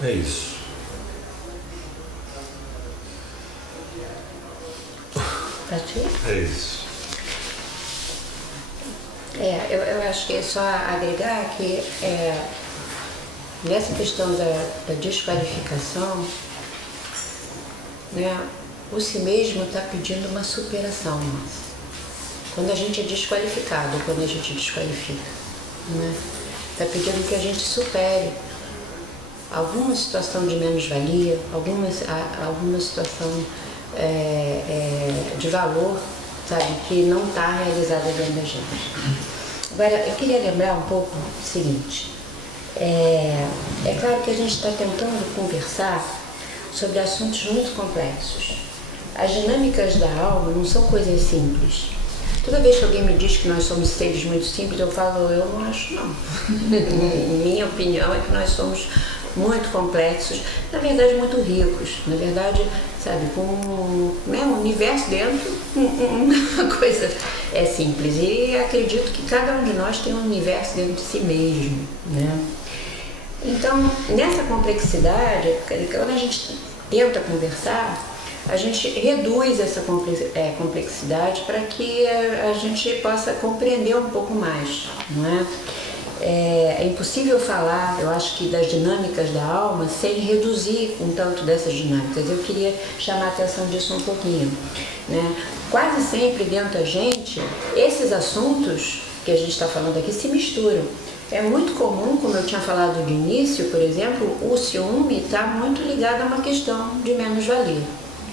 É isso. Pode ir? É isso. Eu acho que é só agregar que nessa questão da desqualificação, né, o si mesmo está pedindo uma superação nossa. Quando a gente é desqualificado, quando a gente desqualifica, né, está pedindo que a gente supere alguma situação de menos-valia, alguma situação de valor, sabe, que não está realizada dentro da gente. Agora, eu queria lembrar um pouco o seguinte, é claro que a gente está tentando conversar sobre assuntos muito complexos. As dinâmicas da alma não são coisas simples. Toda vez que alguém me diz que nós somos seres muito simples, eu falo, eu não acho não. Minha opinião é que nós somos muito complexos, na verdade muito ricos, na verdade, sabe, com um universo dentro, uma coisa simples. E acredito que cada um de nós tem um universo dentro de si mesmo, né? Então, nessa complexidade, quando a gente tenta conversar, a gente reduz essa complexidade para que a gente possa compreender um pouco mais, não é? É impossível falar, eu acho que das dinâmicas da alma sem reduzir um tanto dessas dinâmicas. Eu queria chamar a atenção disso um pouquinho, né? Quase sempre dentro da gente, esses assuntos que a gente está falando aqui se misturam. É muito comum, como eu tinha falado de início, por exemplo, o ciúme está muito ligado a uma questão de menos-valia,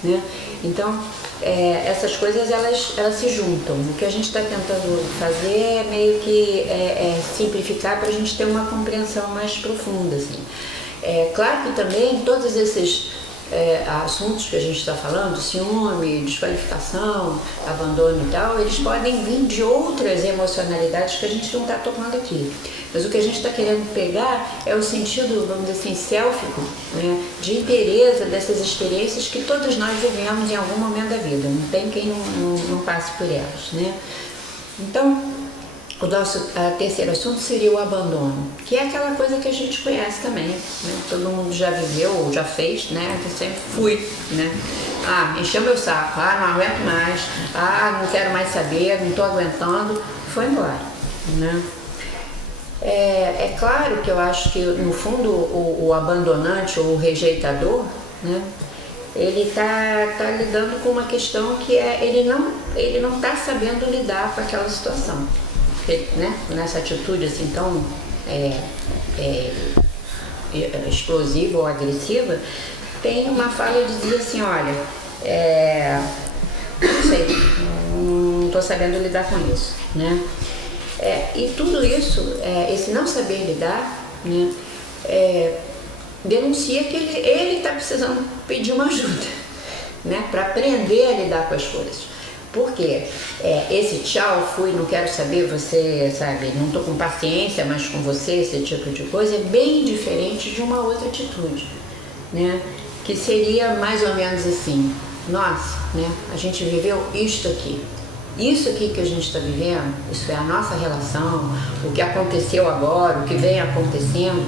né? Então, essas coisas elas se juntam. O que a gente está tentando fazer é meio que simplificar para a gente ter uma compreensão mais profunda, assim. Claro que também todos esses assuntos que a gente está falando, ciúme, desqualificação, abandono e tal, eles podem vir de outras emocionalidades que a gente não está tocando aqui. Mas o que a gente está querendo pegar é o sentido, vamos dizer assim, sélfico, né, de inteireza dessas experiências que todos nós vivemos em algum momento da vida. Não tem quem não passe por elas, né? Então, o nosso terceiro assunto seria o abandono, que é aquela coisa que a gente conhece também, né? Todo mundo já viveu ou já fez, né? Eu sempre fui, né? Encheu meu saco, não aguento mais, não quero mais saber, não estou aguentando, foi embora, né? É claro que eu acho que, no fundo, o abandonante ou o rejeitador, né, ele tá lidando com uma questão que ele não está sabendo lidar com aquela situação. Porque, né, nessa atitude assim tão explosiva ou agressiva, tem uma fala de dizer assim, olha, não sei, não estou sabendo lidar com isso, né? E tudo isso, esse não saber lidar, né, denuncia que ele está precisando pedir uma ajuda, né, para aprender a lidar com as coisas. Porque esse tchau, fui, não quero saber, você, sabe, não estou com paciência mais com você, esse tipo de coisa, é bem diferente de uma outra atitude, né, que seria mais ou menos assim, nossa, né, a gente viveu isto aqui. Isso aqui que a gente está vivendo, isso é a nossa relação, o que aconteceu agora, o que vem acontecendo,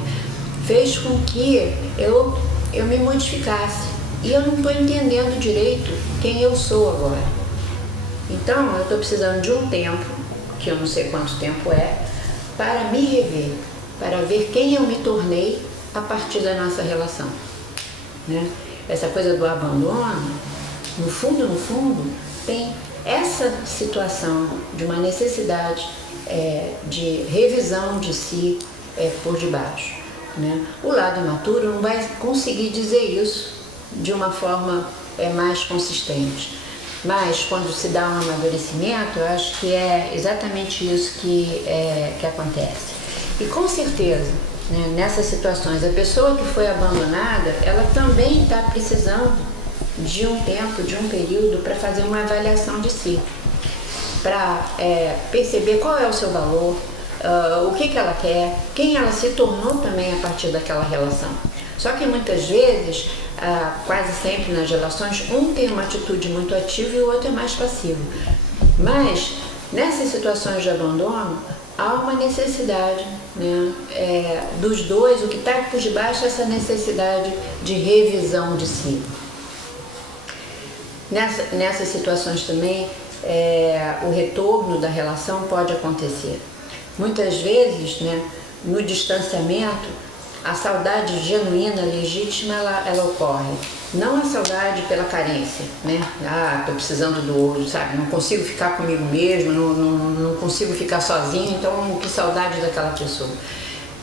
fez com que eu me modificasse. E eu não estou entendendo direito quem eu sou agora. Então, eu estou precisando de um tempo, que eu não sei quanto tempo para me rever, para ver quem eu me tornei a partir da nossa relação, né? Essa coisa do abandono, no fundo, tem essa situação de uma necessidade de revisão de si por debaixo, né? O lado imaturo não vai conseguir dizer isso de uma forma mais consistente, mas quando se dá um amadurecimento, eu acho que é exatamente isso que acontece. E com certeza, né, nessas situações, a pessoa que foi abandonada, ela também está precisando de um tempo, de um período para fazer uma avaliação de si, para perceber qual é o seu valor, o que ela quer, quem ela se tornou também a partir daquela relação. Só que muitas vezes, quase sempre nas relações, um tem uma atitude muito ativa e o outro é mais passivo. Mas Nessas situações de abandono, há uma necessidade, né, dos dois, o que está por debaixo é essa necessidade de revisão de si. Nessas situações também, o retorno da relação pode acontecer. Muitas vezes, né, no distanciamento, a saudade genuína, legítima, ela ocorre. Não a saudade pela carência, né? Tô precisando do outro, sabe? Não consigo ficar comigo mesmo, não consigo ficar sozinho, então que saudade daquela pessoa.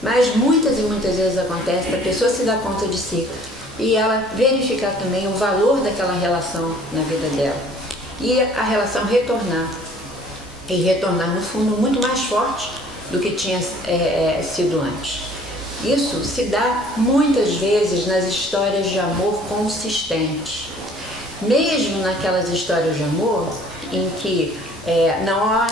Mas muitas e muitas vezes acontece que a pessoa se dá conta de si e ela verificar também o valor daquela relação na vida dela. E a relação retornar. E retornar, no fundo, muito mais forte do que tinha sido antes. Isso se dá muitas vezes nas histórias de amor consistentes. Mesmo naquelas histórias de amor em que não há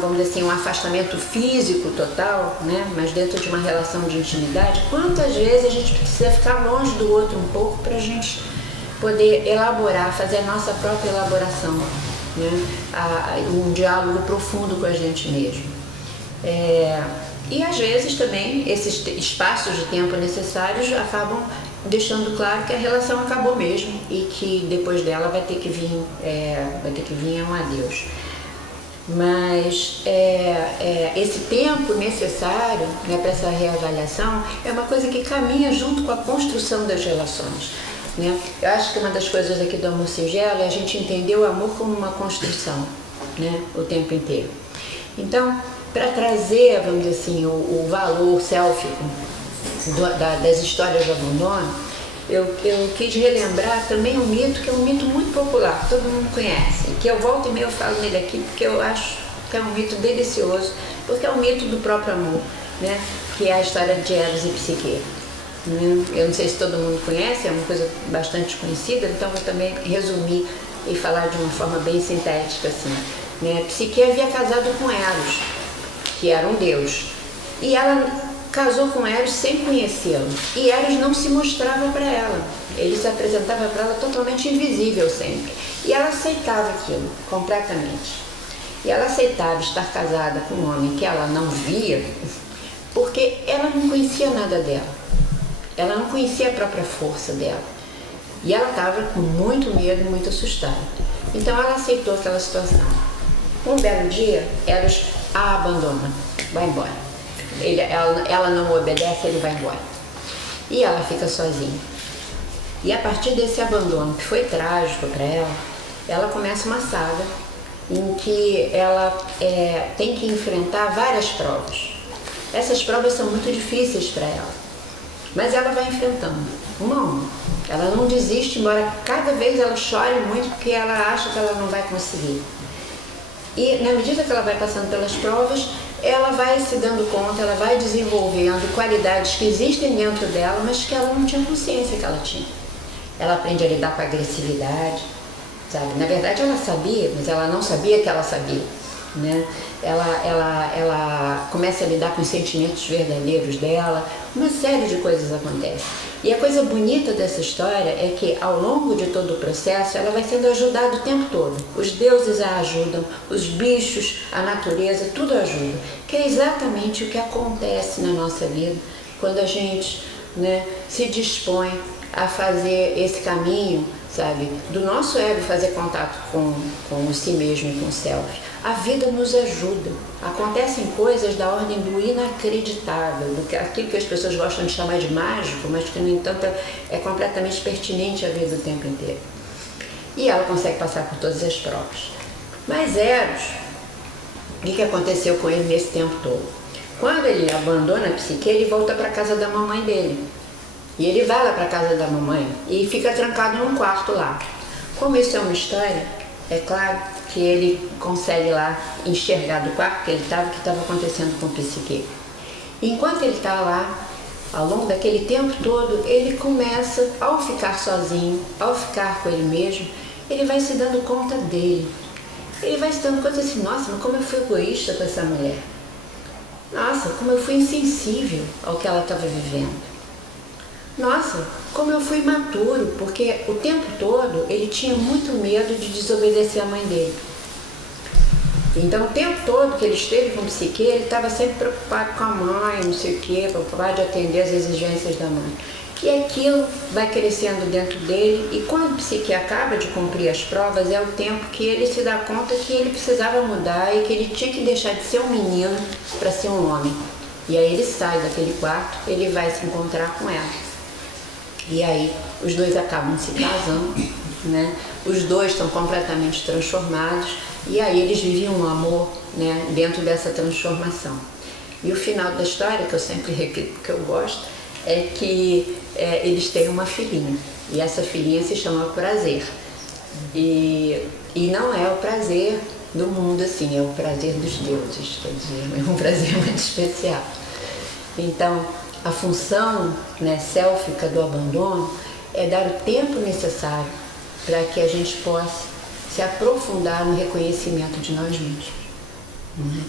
vamos dizer assim, um afastamento físico total, né? Mas dentro de uma relação de intimidade, quantas vezes a gente precisa ficar longe do outro um pouco para a gente poder elaborar, fazer a nossa própria elaboração, né? Um diálogo profundo com a gente mesmo. E às vezes também esses espaços de tempo necessários acabam deixando claro que a relação acabou mesmo e que depois dela vai ter que vir um adeus. Mas esse tempo necessário, né, para essa reavaliação é uma coisa que caminha junto com a construção das relações, né? Eu acho que uma das coisas aqui do Amor Singelo é a gente entender o amor como uma construção, né, o tempo inteiro. Então, para trazer, vamos dizer assim, o valor sélfico das histórias de abandono, eu quis relembrar também um mito que é um mito muito popular, que todo mundo conhece, que eu volto e meio falo nele aqui porque eu acho que é um mito delicioso, porque é um mito do próprio amor, né? Que é a história de Eros e Psique. Eu não sei se todo mundo conhece, é uma coisa bastante conhecida, então vou também resumir e falar de uma forma bem sintética assim, né? Psique havia casado com Eros, que era um deus, e ela casou com Eros sem conhecê-lo, e Eros não se mostrava para ela, ele se apresentava para ela totalmente invisível sempre, e ela aceitava aquilo completamente, e ela aceitava estar casada com um homem que ela não via, porque ela não conhecia nada dela, ela não conhecia a própria força dela, e ela estava com muito medo, muito assustada, então ela aceitou aquela situação. Um belo dia, Eros a abandona, vai embora. Ela não obedece, ele vai embora. E ela fica sozinha. E a partir desse abandono, que foi trágico para ela começa uma saga em que ela tem que enfrentar várias provas. Essas provas são muito difíceis para ela, mas ela vai enfrentando, uma a uma. Ela não desiste, embora cada vez ela chore muito porque ela acha que ela não vai conseguir. E na medida que ela vai passando pelas provas, ela vai se dando conta, ela vai desenvolvendo qualidades que existem dentro dela, mas que ela não tinha consciência que ela tinha. Ela aprende a lidar com a agressividade, sabe? Na verdade ela sabia, mas ela não sabia que ela sabia, né? Ela começa a lidar com os sentimentos verdadeiros dela, uma série de coisas acontecem. E a coisa bonita dessa história é que ao longo de todo o processo ela vai sendo ajudada o tempo todo. Os deuses a ajudam, os bichos, a natureza, tudo ajuda. Que é exatamente o que acontece na nossa vida quando a gente, né, se dispõe a fazer esse caminho, sabe, do nosso ego fazer contato com o si mesmo e com o self. A vida nos ajuda. Acontecem coisas da ordem do inacreditável, aquilo que as pessoas gostam de chamar de mágico, mas que, no entanto, é completamente pertinente à vida o tempo inteiro. E ela consegue passar por todas as provas. Mas Eros, o que aconteceu com ele nesse tempo todo? Quando ele abandona a Psique, ele volta para a casa da mamãe dele. E ele vai lá para a casa da mamãe e fica trancado num quarto lá. Como isso é uma história, é claro que ele consegue lá enxergar do quarto que ele estava, o que estava acontecendo com o Psique. Enquanto ele está lá, ao longo daquele tempo todo, ele começa, ao ficar sozinho, ao ficar com ele mesmo, ele vai se dando conta dele. Ele vai se dando conta assim, nossa, mas como eu fui egoísta com essa mulher. Nossa, como eu fui insensível ao que ela estava vivendo. Nossa, como eu fui imaturo, porque o tempo todo ele tinha muito medo de desobedecer a mãe dele. Então o tempo todo que ele esteve com o Psique, ele estava sempre preocupado com a mãe, não sei o quê, preocupado de atender as exigências da mãe. E aquilo vai crescendo dentro dele, e quando o Psique acaba de cumprir as provas, é o tempo que ele se dá conta que ele precisava mudar e que ele tinha que deixar de ser um menino para ser um homem. E aí ele sai daquele quarto, ele vai se encontrar com ela. E aí os dois acabam se casando, né? Os dois estão completamente transformados, e aí eles vivem um amor, né, dentro dessa transformação. E o final da história, que eu sempre repito que eu gosto, é que eles têm uma filhinha, e essa filhinha se chama Prazer. E não é o prazer do mundo assim, é o prazer dos deuses, quer dizer, é um prazer muito especial. Então, a função, né, sélfica do abandono é dar o tempo necessário para que a gente possa se aprofundar no reconhecimento de nós mesmos, né?